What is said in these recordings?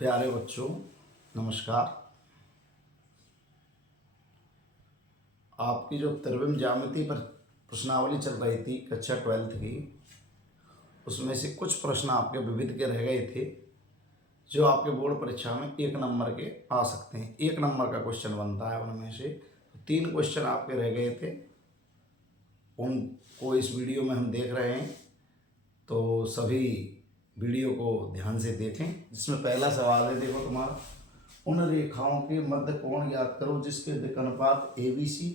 प्यारे बच्चों, नमस्कार। आपकी जो त्रिविम ज्यामिति पर प्रश्नावली चल रही थी कक्षा 12th की, उसमें से कुछ प्रश्न आपके विविध के रह गए थे जो आपके बोर्ड परीक्षा में 1 नंबर के आ सकते हैं। 1 नंबर का क्वेश्चन बनता है, उनमें से 3 क्वेश्चन आपके रह गए थे, उनको इस वीडियो में हम देख रहे हैं। तो सभी वीडियो को ध्यान से देखें। जिसमें पहला सवाल है, देखो तुम्हारा, उन रेखाओं के मध्य कोण ज्ञात करो जिसके दिक् अनुपात ए बी सी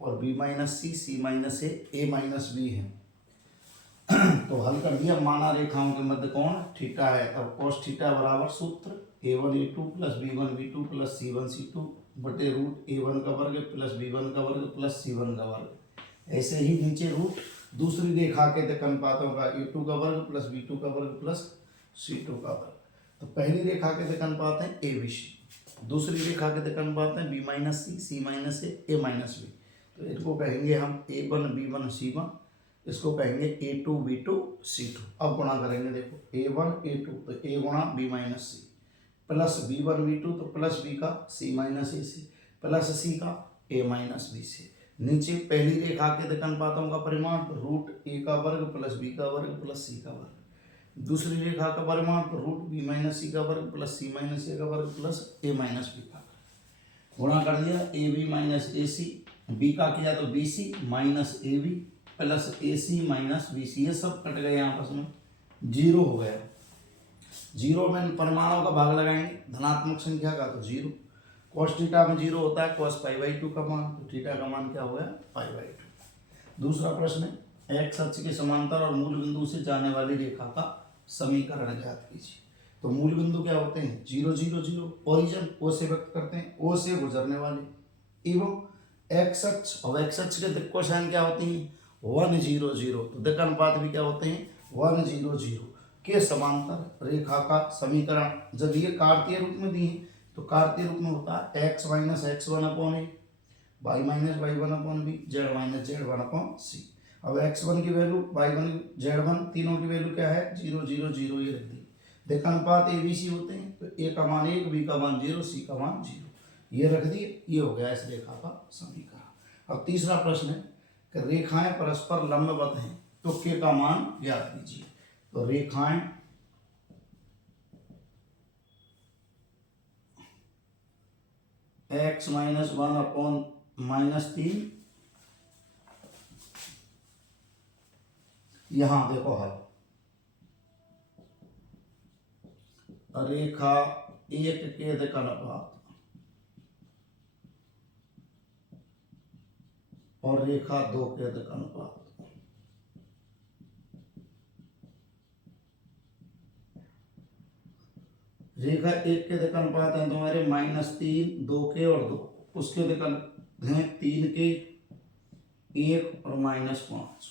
और बी माइनस सी माइनस ए माइनस बी है। तो हल कर दिया। माना रेखाओं के मध्य कोण थीटा है, तब cos थीटा बराबर सूत्र a1 a2 plus b1 b2 plus c1 c2 बटे रूट a1 का वर्ग प्लस b1 का वर्ग प्लस c1 का वर्ग। ऐसे ही नीचे रूट दूसरी रेखा के दिक् अनुपातों का a2 का वर्ग प्लस b2 का वर्ग प्लस c2 का वर्ग। तो पहली रेखा के दिक् अनुपात है ए बी सी, दूसरी रेखा के दिक् अनुपात है बी माइनस सी माइनस ए माइनस बी। तो इसको कहेंगे हम a1 b1 c1, इसको कहेंगे a2 b2 c2। अब गुणा करेंगे, देखो a1 a2 तो a गुणा b minus C plus b1 b2 तो प्लस b का c माइनस ए से प्लस c का a माइनस बी से। नीचे पहली रेखा के दिक् अनुपातों का परिमाण रूट a का वर्ग प्लस b का वर्ग प्लस c का वर्ग। दूसरी रेखा का परिमाण रूट b माइनस सी का वर्ग प्लस c माइनस ए का वर्ग प्लस a माइनस बी का वर्ग। गुणा कर दिया, A B minus A C, B का किया तो B C minus A B plus A C minus B C. ये सब कट गए आपस में, जीरो हो गया। जीरो में परिमाणों का भाग लगाएंगे, धनात्मक संख्या का तो जीरो। cos थीटा में जीरो होता है cos π/2 का मान, तो थीटा का मान क्या हो गया π/2। दूसरा प्रश्न है, x अक्ष के समांतर और मूल बिंदु से जाने वाली रेखा का समीकरण ज्ञात कीजिए। तो मूल बिंदु क्या होते हैं, 0 0 0, ओरिजिन ओ से व्यक्त करते हैं, ओ से गुजरने वाले, एवं x अक्ष और x अक्ष के दिक् कोसाइन क्या होती हैं 1 0 0। तो दिक् अनुपात भी क्या होते हैं 1 0 0 के समांतर रेखा का समीकरण। जब ये कार्तीय रूप में दी है तो कार्तीय रूप में होता है x minus x1 upon A, Y minus y1 upon B, Z minus z1 upon C. अब x1 की वैल्यू y1 z1 तीनों की वैल्यू क्या है 0 0 0, ये रख दी। दिक् अनुपात ए बी सी होते हैं, तो ए का मान 1, बी का मान 0, सी का मान 0, ये रख दिए। ये हो गया इस रेखा का समीकरण। अब तीसरा प्रश्न है कि रेखाएं परस्पर लंबवत हैं तो के का मान ज्ञात कीजिए। तो रेखाएं x माइनस 1 अपॉन माइनस 3, यहां देखो हल, रेखा 1 के दिक् अनुपात और रेखा 2 के दिक् अनुपात। रेखा 1 के दिक् अनुपात है तुम्हारे -3 2 के और 2, उसके दिक् हैं 3 के 1 और -5।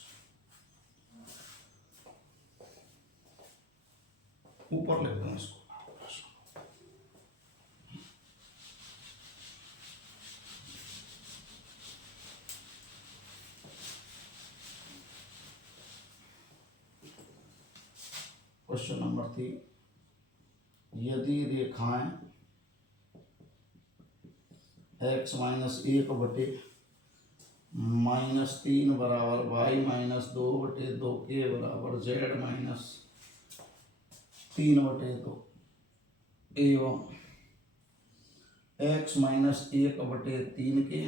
ऊपर लिख दो इसको। क्वेश्चन नंबर 3, यदि रेखाएं x माइनस 1 बटे -3 बराबर y माइनस 2 बटे 2 के बराबर z माइनस 3 बटे 2 एवं x माइनस 1 बटे 3 के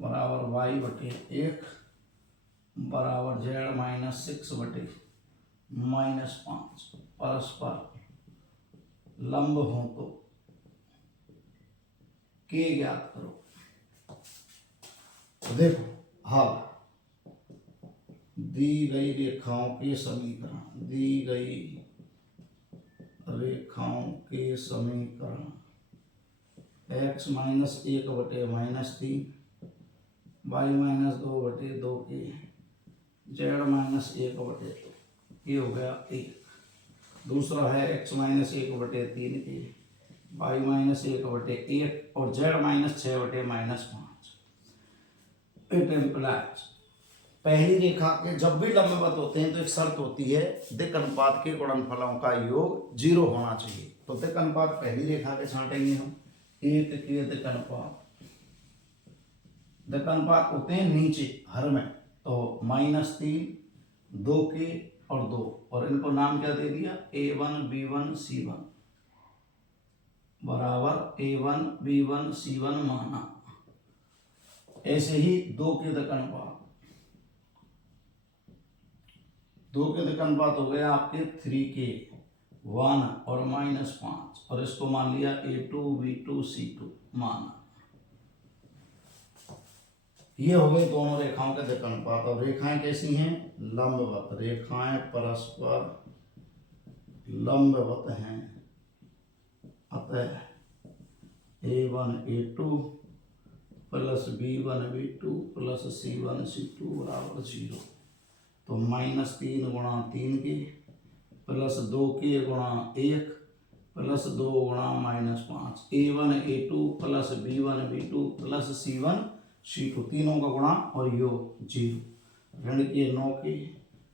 बराबर y बटे 1 बराबर z माइनस 6 बटे -5 परस्पर लंब हो तो के ज्ञात करो। तो देखो हल, दी गई रेखाओं के समीकरण, दी गई रेखाओं के समीकरण x माइनस 1 बटे -3, y माइनस 2 बटे 2 के z माइनस 1 बटे 2, ये हो गया 1। दूसरा है x माइनस 1 बटे 3 के y माइनस 1 बटे 1 और z माइनस 6 बटे -5। इट इम्प्लाइज पहली रेखा के जब भी लंबवत होते हैं तो एक शर्त होती है, दिक् अनुपात के गुणनफलों का योग 0 होना चाहिए। तो दिक् अनुपात पहली रेखा के छांटेंगे हम, 1 के दिक् अनुपात, दिक् अनुपात होते हैं नीचे हर में, तो -3, 2 के और 2, और इनको नाम क्या दे दिया, A1 B1 C1 बराबर A1 B1 C1 माना। ऐसे ही 2 के दिक् अनुपात, 2 के दिक् अनुपात हो गया आपके 3 के 1 और -5, और इसको मान लिया A2 B2 C2 माना। ये हो गए दोनों रेखाओं के दिक् अनुपात। और रेखाएं कैसी हैं, लंबवत, रेखाएं परस्पर लंबवत हैं, अतः A1 A2 plus B1 B2 plus C1 C2 बराबर 0। तो -3 गुणा 3 के प्लस 2 के गुणा 1 प्लस 2 गुणा -5, A1 A2 plus B1 B2 plus C1 C2, तीनों का गुणा और योग 0। ऋण के 9 के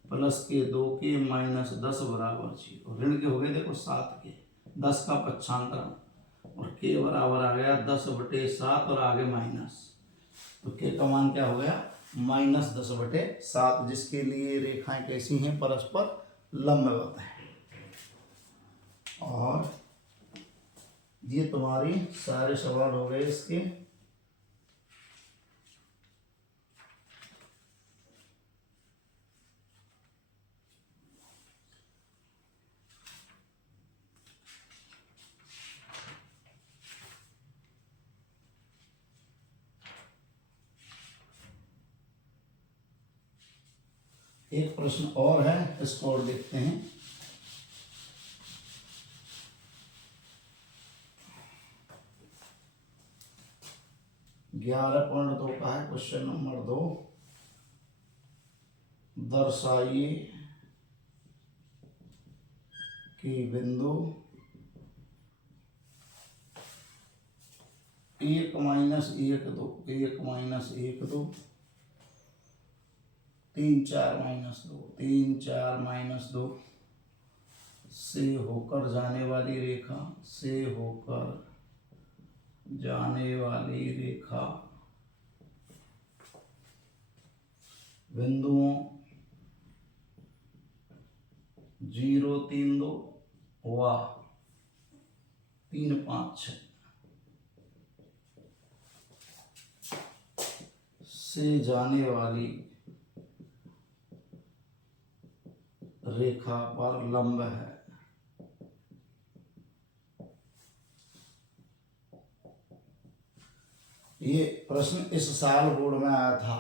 प्लस के 2 के -10 बराबर 0। ऋण के हो गए देखो 7 के, 10 का पक्षांतरण, और के बराबर आ गया 10/7 और आगे माइनस, तो के का मान क्या हो गया, -10/7, जिसके लिए रेखाएं कैसी हैं, परस्पर लंबवत हैं। और ये तुम्हारी सारे सवाल हो गए इसके। एक प्रश्न और है, इसको और देखते हैं। ग्यारह पॉइंट 2 का है, क्वेश्चन नंबर 2, दर्शाइए कि बिंदु 1 -1 2 1 -1 2 3 4 -2 3 4 -2 से होकर जाने वाली रेखा, से होकर जाने वाली रेखा बिंदुओं 0 3 2 व 3 5 6 से जाने वाली रेखा पर लंब है। ये प्रश्न इस साल बोर्ड में आया था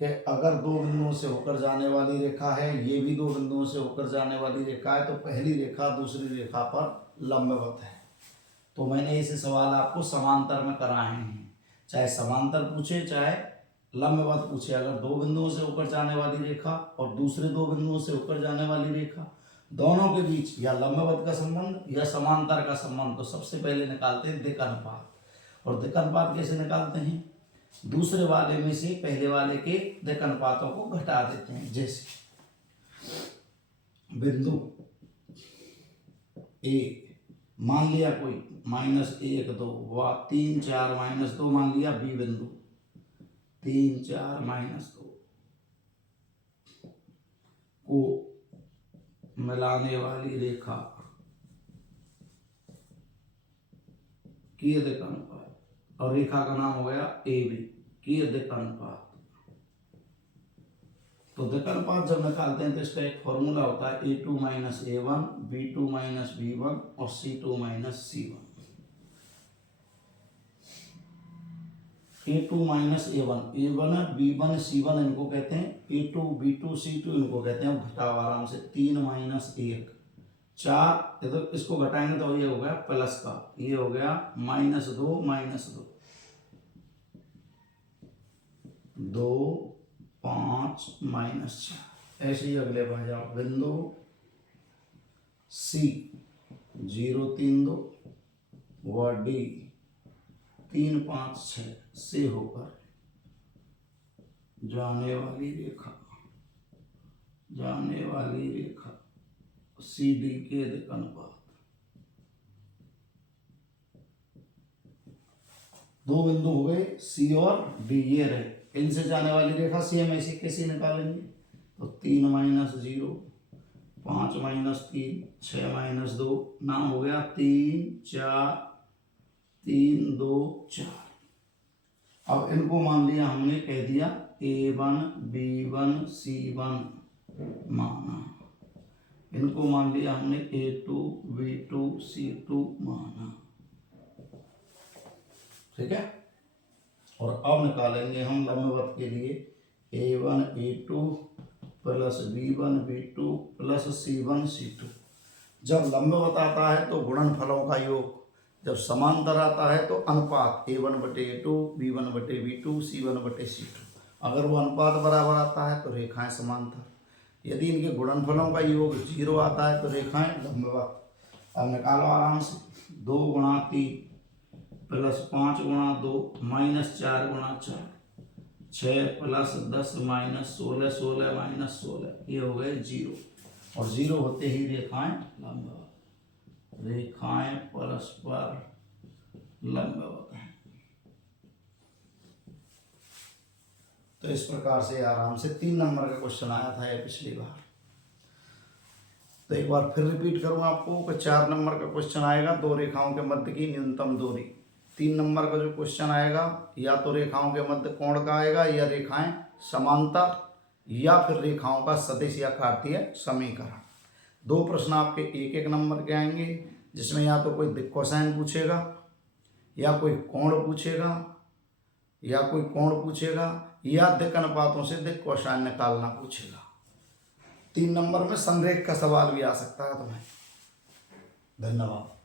कि अगर 2 बिंदुओं से होकर जाने वाली रेखा है, ये भी 2 बिंदुओं से होकर जाने वाली रेखा है, तो पहली रेखा दूसरी रेखा पर लंबवत है। तो मैंने ऐसे सवाल आपको समांतर में कराए हैं, चाहे समांतर पूछे चाहे लंबवत पूछे। अगर 2 बिंदुओं से होकर जाने वाली रेखा और दूसरे 2 बिंदुओं से होकर जाने वाली रेखा, दोनों के बीच या लंबवत का संबंध या समांतर का संबंध, तो सबसे पहले निकालते हैं दिक् अनुपात। और दिक् अनुपात कैसे निकालते हैं, दूसरे वाले में से पहले वाले के दिक् अनुपातों को घटा देते हैं। जैसे बिंदु ए मान लिया कोई -1 2 व 3 4 -2 मान लिया बी बिंदु, 3 4 -2 को मिलाने वाली रेखा की दिक् अनुपात, और रेखा का नाम हो गया ए बी की दिक् अनुपात। तो दिक् अनुपात जब निकालते हैं तो इसका एक फॉर्मूला होता है A2 - A1 B2 - B1 और C2 - C1। A2 - A1, A1 B1 C1 इनको कहते हैं, A2 B2 C2 इनको कहते हैं। घटाओ आराम से, 3 -1 4, तो इसको घटाएंगे तो ये हो गया प्लस का, ये हो गया -2 -2 2 5 -4। ऐसे ही अगले पर जाओ, बिंदु C 0 3 2 व D 3 5 6 से होकर जाने वाली रेखा, जाने वाली रेखा सी डी के अधिक अनुपात। दो बिंदु हो गए सी और डी, ये रहे। इनसे जाने वाली रेखा सी हम ऐसे कैसे निकालेंगे, तो 3 माइनस 0, 5 माइनस 3, 6 माइनस 2, नाम हो गया 3 4, 3 2 4। अब इनको मान लिया हमने, कह दिया A1 B1 C1 माना, इनको मान लिया हमने A2 B2 C2 माना, ठीक है। और अब निकालेंगे हम लंबवत के लिए A1 A2 plus B1 B2 plus C1 C2। जब लंबवत आता है तो गुणनफलों का योग, जब समांतर आता है तो अनुपात A1/A2 B1/B2 C1/C2। अगर वो अनुपात बराबर आता है तो रेखाएं समांतर, यदि इनके गुणनफलों का योग 0 आता है तो रेखाएं लंबवत। अब निकालो आराम से, 2 गुणा 3 प्लस 5 गुणा 2 माइनस 4 गुणा 4, 6 प्लस 10 माइनस 16, 16 माइनस 16, ये हो गए 0। और 0 होते ही रेखाएं लंबवत, रेखाएं परस्पर लंबवत हैं। तो इस प्रकार से आराम से 3 नंबर का क्वेश्चन आया था ये पिछली बार। तो एक बार फिर रिपीट करूंगा आपको कि 4 नंबर का क्वेश्चन आएगा, दो रेखाओं के मध्य की न्यूनतम दूरी। 3 नंबर का जो क्वेश्चन आएगा, या तो रेखाओं के मध्य कोण का आएगा, या रेखाएं समांतर, या फिर रेखाओं का सदिश या कार्तीय समीकरण। 2 प्रश्न आपके 1-1 नंबर के आएंगे, जिसमें या तो कोई दिक् कोसाइन पूछेगा, या कोई कोण पूछेगा, या कोई कोण पूछेगा, या दिक् अनुपातों से दिक् कोसाइन निकालना पूछेगा। 3 नंबर में संरेख का सवाल भी आ सकता है तुम्हें। धन्यवाद।